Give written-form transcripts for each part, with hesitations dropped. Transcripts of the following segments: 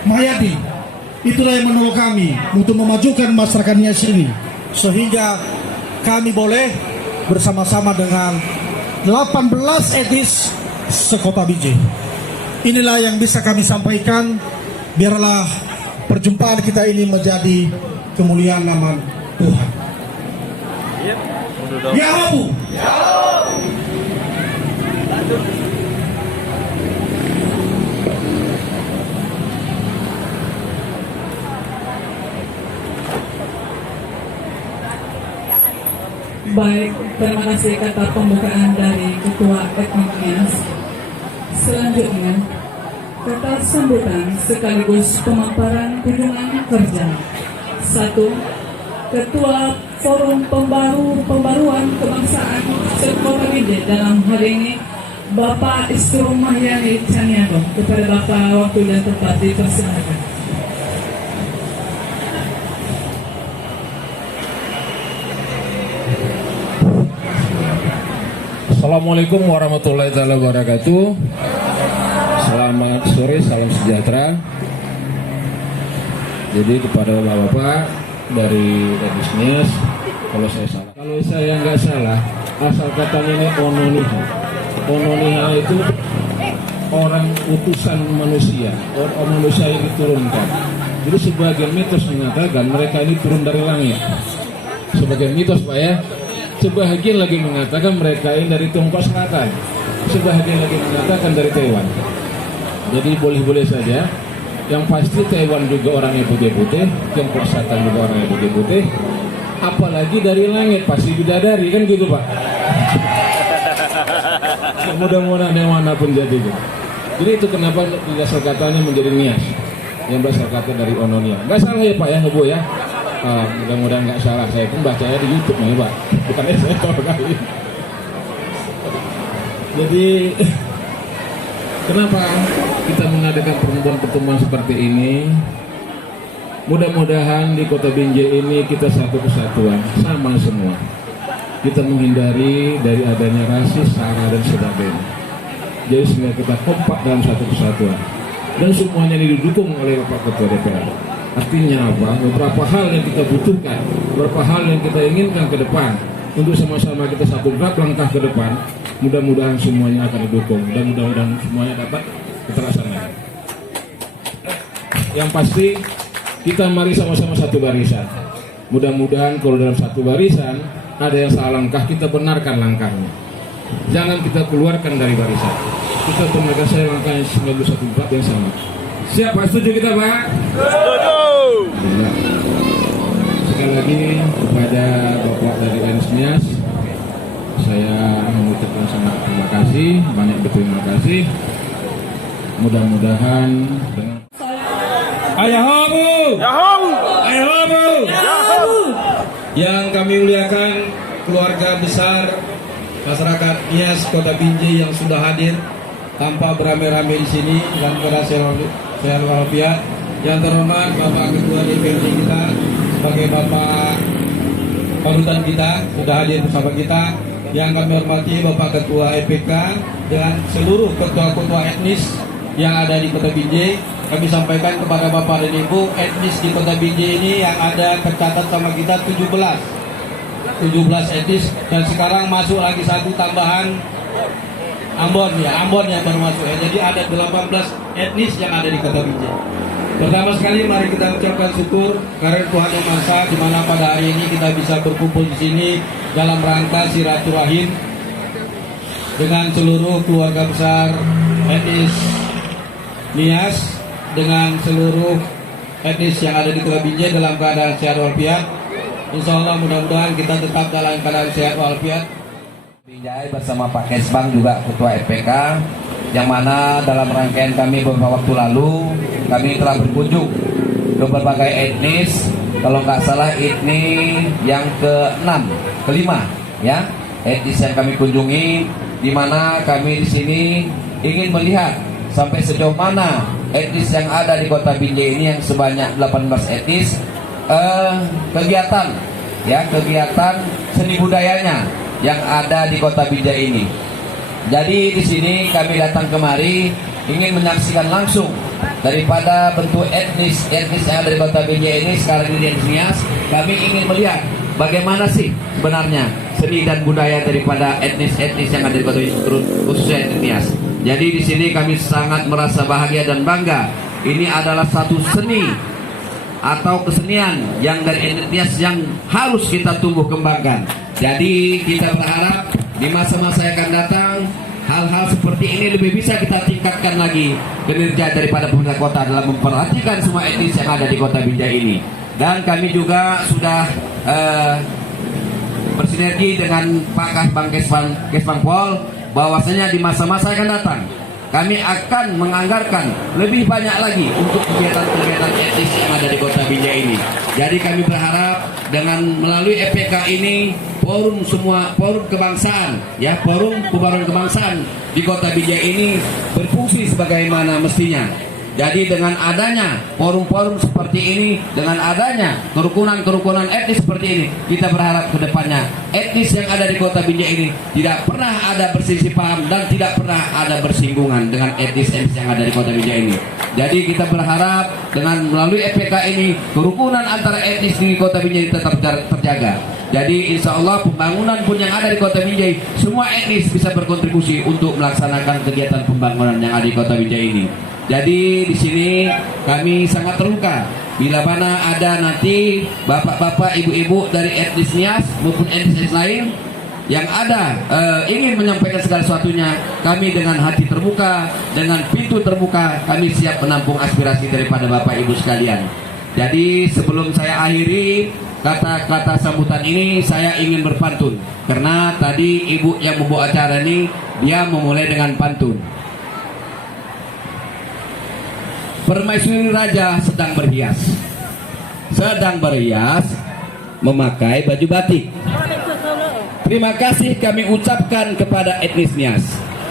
Mayadi, itulah yang menolong kami untuk memajukan masyarakatnya sini, sehingga kami boleh bersama-sama dengan 18 etnis sekota Binjai. Inilah yang bisa kami sampaikan. Biarlah perjumpaan kita ini menjadi kemuliaan nama Tuhan. Yahoo! Baik, terima kasih kata pembukaan dari Ketua Etnik. Selanjutnya, kata sambutan sekaligus pemaparan kunjungan kerja. 1. Ketua Forum Pembaruan Kebangsaan Sekota Binjai dalam hal ini Bapak Istro Mahyani Caniago. Kepada Bapak waktu dan tempat dipersilakan. Assalamualaikum warahmatullahi wabarakatuh. Selamat sore, salam sejahtera. Jadi kepada bapak-bapak dari etnis, kalau saya nggak salah, asal katanya ini Ononiha. Ononiha itu orang utusan manusia, orang manusia yang diturunkan. Jadi sebagian mitos mengatakan mereka ini turun dari langit. Sebagian mitos, Pak, ya. Sebahagian lagi mengatakan mereka ini dari Tiongkok Selatan. Sebahagian lagi mengatakan dari Taiwan. Jadi boleh-boleh saja. Yang pasti Taiwan juga orangnya putih-putih, Tiongkok Selatan juga orangnya putih-putih. Apalagi dari langit pasti bidadari, kan gitu, Pak. Mudah-mudahan yang manapun jadi. Jadi itu kenapa dasar katanya menjadi Nias, yang berasal kata dari Ononia. Nggak salah ya, Pak, ya, Ngebu ya. Mudah-mudahan nggak salah, saya pun bacanya di YouTube nih, Pak, bukan saya kali. Jadi kenapa kita mengadakan pertemuan seperti ini? Mudah-mudahan di Kota Binjai ini kita satu kesatuan, sama semua. Kita menghindari dari adanya rasis, sara dan sebagainya. Jadi sehingga kita kompak dalam satu kesatuan. Dan semuanya didukung oleh Bapak Ketua DPR. Artinya apa? Beberapa hal yang kita butuhkan, beberapa hal yang kita inginkan ke depan, untuk sama-sama kita satu langkah ke depan. Mudah-mudahan semuanya akan didukung dan mudah-mudahan semuanya dapat kita laksanakan. Yang pasti kita mari sama-sama satu barisan. Mudah-mudahan kalau dalam satu barisan ada yang salah langkah, kita benarkan langkahnya. Jangan kita keluarkan dari barisan. Kita benarkan saya langkahnya 914 yang sama. Siapa setuju kita, Pak? Setuju. Sekali lagi kepada Bapak dari Nias, saya mengucapkan sangat terima kasih, banyak berterima kasih. Mudah-mudahan dengan Ayahobu, Ayahobu, yang kami muliakan keluarga besar masyarakat Nias Kota Binjai yang sudah hadir tanpa beramai-ramai di sini dan kepada sehat walafiat. Yang terhormat Bapak Ketua DPRD kita, sebagai Bapak panutan kita sudah hadir bersama kita. Yang kami hormati Bapak Ketua EPK dan seluruh ketua-ketua etnis yang ada di Kota Binjai. Kami sampaikan kepada Bapak dan Ibu, etnis di Kota Binjai ini yang ada tercatat sama kita 17 etnis, dan sekarang masuk lagi satu tambahan Ambon yang baru masuk ya. Jadi ada 18 etnis yang ada di Kota Binjai. Pertama sekali mari kita ucapkan syukur karena Tuhan Yang Maha Esa, di mana pada hari ini kita bisa berkumpul di sini dalam rangka silaturahim dengan seluruh keluarga besar etnis Nias, dengan seluruh etnis yang ada di Kota Binjai dalam keadaan sehat walafiat. Insya Allah mudah-mudahan kita tetap dalam keadaan sehat walafiat. Binjai bersama Pak Kesbang juga Ketua EPK, yang mana dalam rangkaian kami beberapa waktu lalu kami telah berkunjung ke berbagai etnis kalau nggak salah ini yang kelima ya, etnis yang kami kunjungi, di mana kami di sini ingin melihat sampai sejauh mana etnis yang ada di Kota Binjai ini yang sebanyak 18 etnis kegiatan seni budayanya yang ada di Kota Binjai ini. Jadi di sini kami datang kemari ingin menyaksikan langsung daripada bentuk etnis yang ada di Kota Binjai ini. Sekarang ini di etnis Nias, kami ingin melihat bagaimana sih sebenarnya seni dan budaya daripada etnis-etnis yang ada di Kota Binjai, khususnya etnis Nias. Jadi di sini kami sangat merasa bahagia dan bangga. Ini adalah satu seni atau kesenian yang dari etnis Nias yang harus kita tumbuh kembangkan. Jadi kita berharap di masa-masa yang akan datang hal-hal seperti ini lebih bisa kita tingkatkan lagi kinerja daripada pemerintah kota dalam memperhatikan semua etnis yang ada di Kota Binjai ini. Dan kami juga sudah bersinergi dengan Pak Kasbang Kesbangpol bahwasanya di masa-masa yang akan datang kami akan menganggarkan lebih banyak lagi untuk kegiatan-kegiatan etnis yang ada di Kota Binjai ini. Jadi kami berharap dengan melalui EPK ini forum kebangsaan, ya, forum pembaruan kebangsaan di Kota Binjai ini berfungsi sebagaimana mestinya. Jadi dengan adanya forum-forum seperti ini, dengan adanya kerukunan-kerukunan etnis seperti ini, kita berharap ke depannya etnis yang ada di Kota Binjai ini tidak pernah ada berselisih paham dan tidak pernah ada bersinggungan dengan etnis-etnis yang ada di Kota Binjai ini. Jadi kita berharap dengan melalui EPK ini kerukunan antara etnis di Kota Binjai tetap terjaga. Jadi insya Allah pembangunan pun yang ada di Kota Binjai, semua etnis bisa berkontribusi untuk melaksanakan kegiatan pembangunan yang ada di Kota Binjai ini. Jadi di sini kami sangat terluka bila mana ada nanti bapak-bapak, ibu-ibu dari etnis Nias maupun etnis lain yang ada ingin menyampaikan segala sesuatunya, kami dengan hati terbuka, dengan pintu terbuka, kami siap menampung aspirasi daripada bapak ibu sekalian. Jadi sebelum saya akhiri kata-kata sambutan ini, saya ingin berpantun karena tadi ibu yang membawa acara ini dia memulai dengan pantun. Permaisuri raja sedang berhias memakai baju batik. Terima kasih kami ucapkan kepada etnis Nias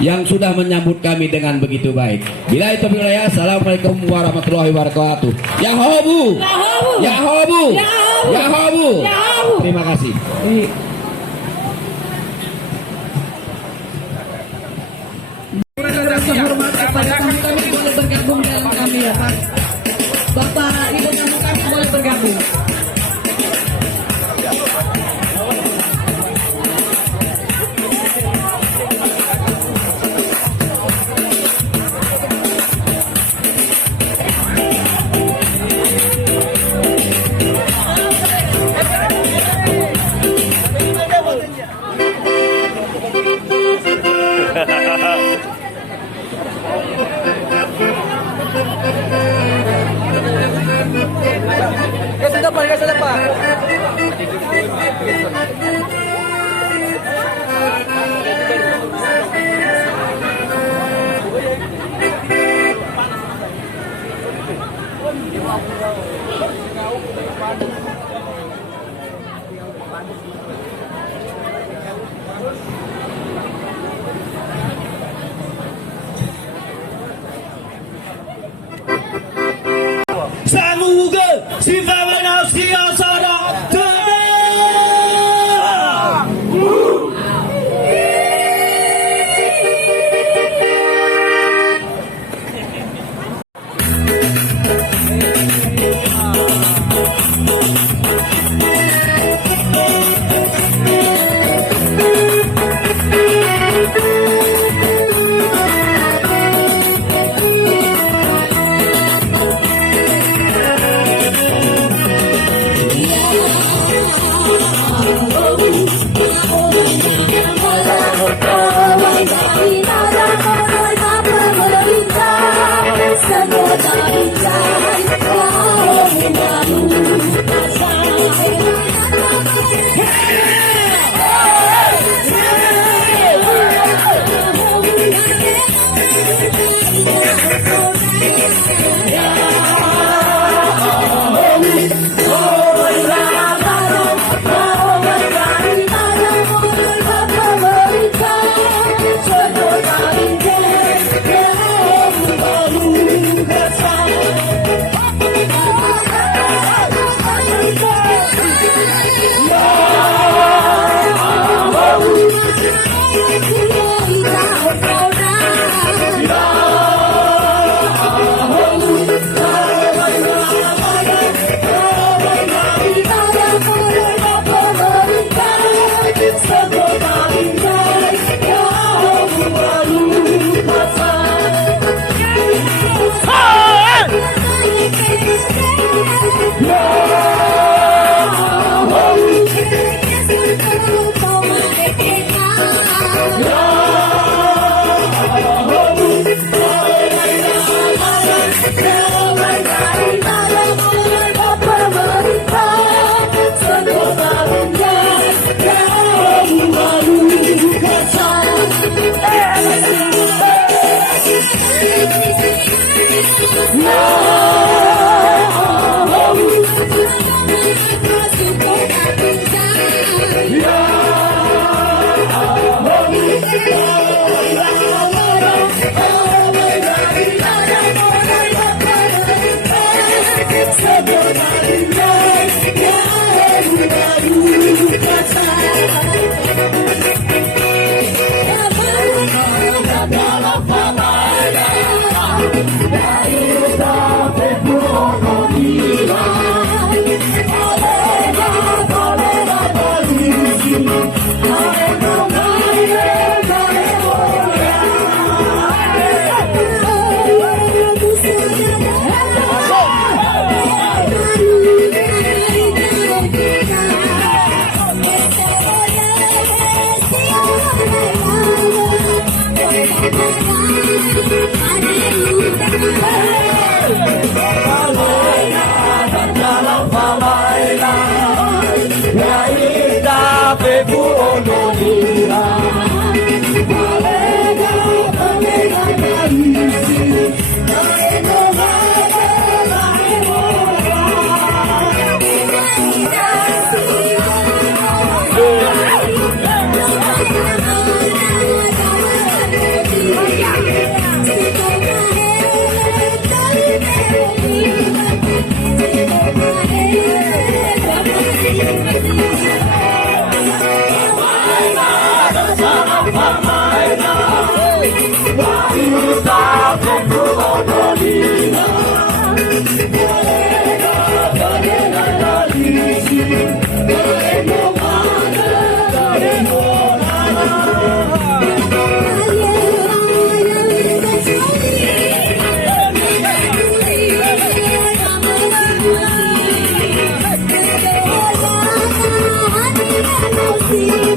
yang sudah menyambut kami dengan begitu baik. Bila itu wilayah, assalamualaikum warahmatullahi wabarakatuh. Yahobu, Yahobu, Yahobu. Terima kasih. Rasa hormat kepada kami boleh bergabung dalam kami ya Pak. Bapak Ibu kami boleh bergabung. Kasih depan. Samuga Sifamana Siyasara kasih.